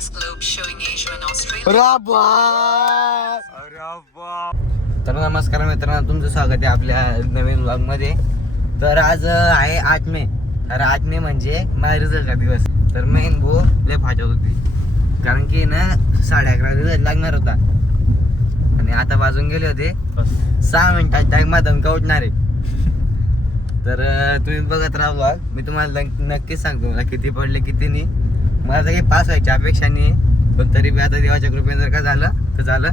तर नमस्कार मित्रांनो, तुमचं स्वागत आहे आपल्या नवीन व्लॉग मध्ये. तर आज आहे 8 मे. तर 8 मे म्हणजे माझा रिझल्टचा दिवस. तर मेन भो लय फाटत होती, कारण की ना 11:30 रिझल्ट लागणार होता आणि आता वाजून गेले होते 6 मिनिटात टाइम माझा उठणार आहे. तर तुम्ही बघत राहा व्लॉग. मी तुम्हाला नक्कीच सांगतो मला किती पडले किती नाही. मला तर काही पास व्हायची अपेक्षा नाही, पण तरी बी आता देवाच्या कृपेने जर का झालं तर झालं,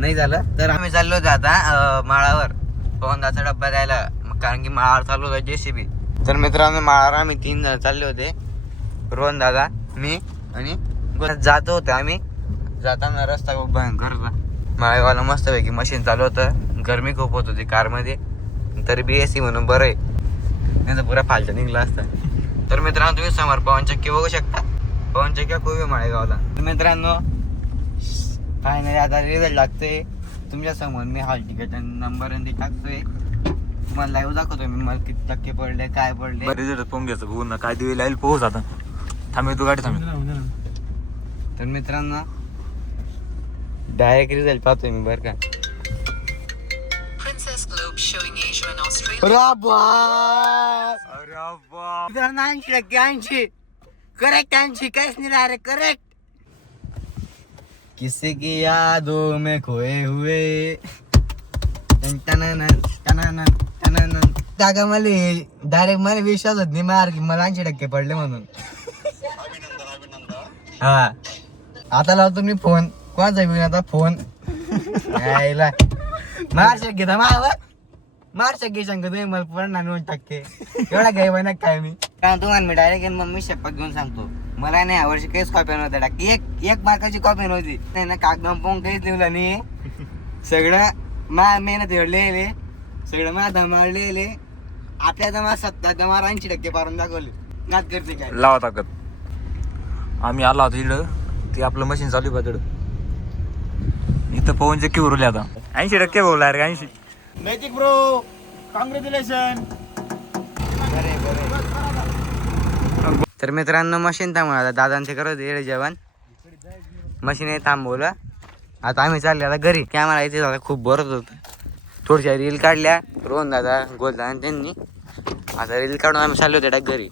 नाही झालं तर आम्ही चाललो होतो आता माळावर पवनदाचा डब्बा द्यायला, कारण की माळावर चालू होता JCB. तर मित्रांनो, माळावर आम्ही 3 जण चालले होते, रोहन दादा, मी आणि जातो होतो. आम्ही जाताना रस्ता खूप भयंकर होता. माळेगावला मस्तपैकी मशीन चालू होतं, गरमी खूप होत होती कारमध्ये, तरी BSC म्हणून बरं आहे, नाही तर पुरा फालचा निघला असता. तर मित्रांनो, तुम्ही समोर पवन चक्की बघू शकता. पवन चक्की खूप आहे माळेगावला. तर मित्रांनो, फायनली आता रिझल्ट लागतोय तुमच्या समोर. मी हॉल तिकीट नंबर आणि टाकतोय, तुम्हाला लाईव्ह दाखवतोय मी मला किती टक्के पडले काय पडले. रिझल्ट पाहून घ्यायचं भाऊ ना, काय दिवे लाईल पोहोच आता. थांबे तू गाडी थांबे. तर मित्रांनो, डायरेक्ट रिझल्ट पाहतोय मी बरं का. मित्रांनो 80% 80 करेक्ट, 80 काहीच नाही रे, करेक्ट. किसी की यादों में खोए हुए टाका. मला डायरेक्ट मला विश्वास होत नाही मार की मला 80% पडले म्हणून. हा आता लावतो मी फोन. कोणाचा घेऊन आता फोन यायला मार शक्यता मार शक्य सांगतो तुम्ही मला पडणार 90%. एवढा घ्याय ना काय मी काय तुम्हाला मी डायरेक्ट मम्मी शपथ घेऊन सांगतो, मला नाही यावर्षी काहीच कॉपी नव्हत्या टाकी. एक मार्काची कॉपी नव्हती. नाही ना कागदम पाहून काहीच लिहिलं नाही. सगळं मा मेहनत लिहिले, सगळं मा धमाळ लिहिले. आपल्या दमा 80% पारून दाखवले. नात करते काय लावा ताकद. आम्ही आलो होतो इकडं, ते आपलं मशीन चालू आहे तिकडं. इथं पवन चक्की उरले आता 80% बोलला रे. 80 नैतिक ब्रो, कॉंग्रॅच्युलेशन. तर मित्रांनो, मशीन थांबवलं आता. दादांचे करत येडे जेवण. मशीन थांबवलं. आता आम्ही चालले आता घरी. कॅमेरा इथे झाला खूप बोर होत होतं. थोडशा रील काढल्या रोहन दादा, गोलदादा त्यांनी. आता रील काढून आम्ही चाललो होते घरी.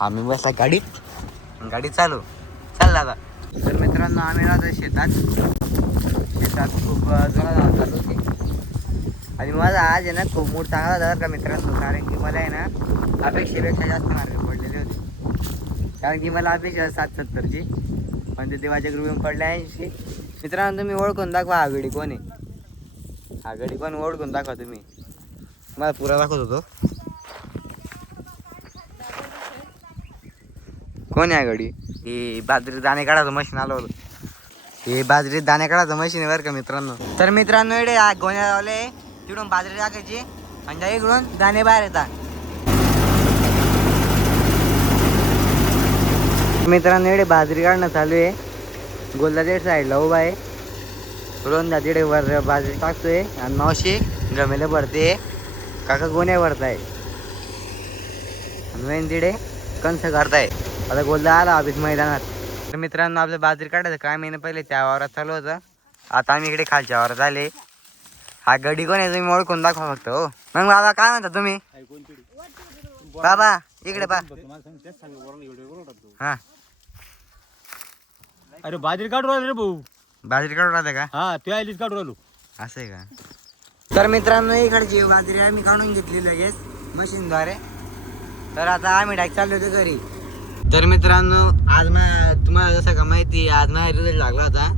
आम्ही बसला गाडीत चालू चालला आता. तर मित्रांनो, आम्ही राहतो शेतात खूप जोरात चालू होते. आणि माझा आज आहे ना खूप मूड चांगला झाला का मित्रांनो, कारण की मला आहे ना अपेक्षेपेक्षा जास्त मार्क पडलेले होते. कारण की मला अपेक्षा 770ची, पण ते देवाच्या कृपेने पडले 80. मित्रांनो, तुम्ही ओळखून दाखवा हा गडी कोण आहे. हा गडी कोण ओळखून दाखवा तुम्ही. मला पुरा दाखवत होतो कोण आहे गडी. हे बाजरी दाणे काढायचं मशीन आलं होतं. हे बाजरी दाणे काढायचं मशीन आहे बरं का मित्रांनो. तर मित्रांनो, इकडे गोण्या लावले, तिकडून बाजरी टाकायची आणि इकडून दाणे बाहेर येतात. मित्रांनो, इकडे बाजरी काढणं चालू आहे. गोलदा तिकडे साईडला उभा आहे, रोहनदा तिकडे वर बाजरी टाकतोय आणि मावशी गमेले भरते, काका गोण्या भरताय आणि वेन तिकडे कंस करताय. आता गोलदा आला ऑफिस मैदानात. तर मित्रांनो, आपलं बाजरी काढायचं काय महिने पहिले त्या वावरात चालू होतं. आता आम्ही इकडे खालच्या वावरात आले. हा गडी कोण आहे तुम्ही ओळखून दाखवा फक्त. हो मग बाबा काय म्हणता तुम्ही. बाबा इकडे पा. हा अरे बाजरी काढू राहिलो रे भाऊ. बाजरी काढून राहते का. हा तू आलीच काढू राहिलो. असं आहे का. तर मित्रांनो, इकडची बाजरी आम्ही काढून घेतली लगेच मशीनद्वारे. तर आता आम्ही डायरेक्ट चाललो होतो घरी. तर मित्रांनो, आज तुम्हाला जसं का माहिती, आज माझा रिझल्ट लागला होता.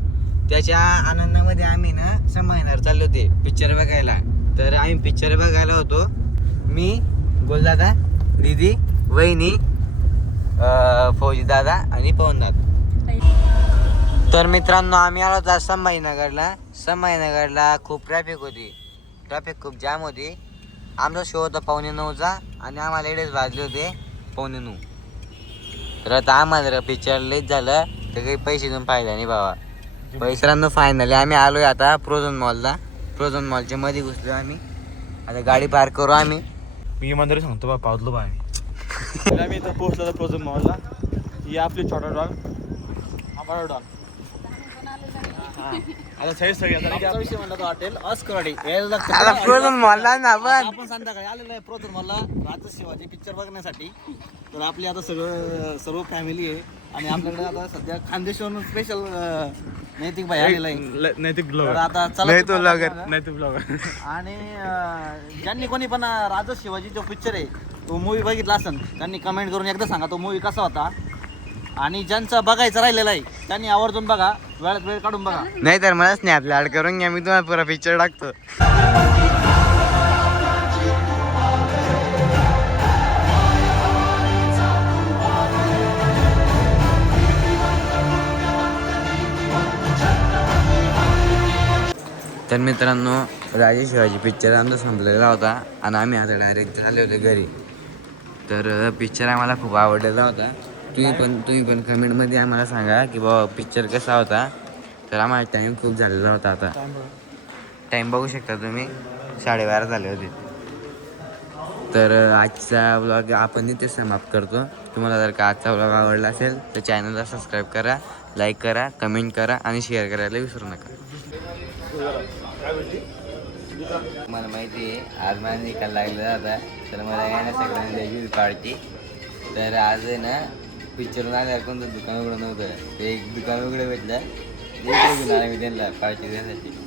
त्याच्या आनंदामध्ये आम्ही ना संभाजीनगर चालले होते पिक्चर बघायला. तर आम्ही पिक्चर बघायला होतो, मी, गोलदादा, दीदी, वहिनी, फौजी दादा आणि पवनदादा. तर मित्रांनो, आम्ही आलो होतो संभाजीनगरला. संभाजीनगरला खूप ट्रॅफिक खूप जाम होती. आमचा शो होता 8:45चा आणि आम्हाला इकडेच वाजले होते 8:45. तर आता आम्हाला पिक्चर लेट झालं तर काही पैसे देऊन फायदा नाही बाबा. पैशांना फायनली आम्ही आलोय आता प्रोझोन मॉलला. प्रोझोन मॉलच्या मध्ये घुसलो आम्ही. आता गाडी पार्क करू आम्ही. मी मंदिर सांगतो बा, पावतलो बा आम्ही. आम्ही इथं पोहोचलो प्रोझोन मॉलला. ही आपली छोटा डॉग आता सही सगळी आता विषय म्हणलं तो हॉटेल अस्करवाडी आता बोलून मला ना पण आपण संध्याकाळी आलेलो आहे प्रोतूर मला राजा शिवाजी पिक्चर बघण्यासाठी. तर आपली आता सर्व फॅमिली आहे आणि आपल्याकडे आता सध्या खानदेशवरून स्पेशल नैतिक भाई आलेला आहे. नैतिक तर ब्लॉगर आता चला नाही तो ब्लॉगर. नैतिक ब्लॉगर आणि ज्यांनी कोणी पण राजा शिवाजी जो पिक्चर आहे तो मूवी बघितला असेल त्यांनी कमेंट करून एकदा सांगा तो मूवी कसा होता. आणि ज्यांचं बघायचं राहिलेलं आहे त्यांनी आवर्जून बघा, वेळात वेळ काढून बघा. नाही तर मला स्नॅप ऍड करून घ्या, मी तुम्हाला पुरा पिक्चर टाकतो. तर मित्रांनो, राजे शिवाजी पिक्चर आमचा संपलेला होता आणि आम्ही आता डायरेक्ट झाले होते घरी. तर पिक्चर आम्हाला खूप आवडलेला होता. तुम्ही पण कमेंटमध्ये आम्हाला सांगा की बाबा पिक्चर कसा होता. तर आम्हाला टाईम खूप झालेला होता. आता टाईम बघू शकता तुम्ही, 12:30 झाले होते. तर आजचा व्लॉग आपण इथेच समाप्त करतो. तुम्हाला जर का आजचा व्लॉग आवडला असेल तर चॅनलला सबस्क्राईब करा, लाईक करा, कमेंट करा आणि शेअर करायला विसरू नका. मला माहिती आहे आज माझा निकाल लागला होता, तर मला आहे ना सगळ्यांनी द्यायची होती पार्टी. तर आज आहे ना पिक्चरून आल्यावर कोणतं दुकान उघडं नव्हतं, ते एक दुकान उघडं भेटलं, घेऊन आला मी त्यांना पार्टी देण्यासाठी.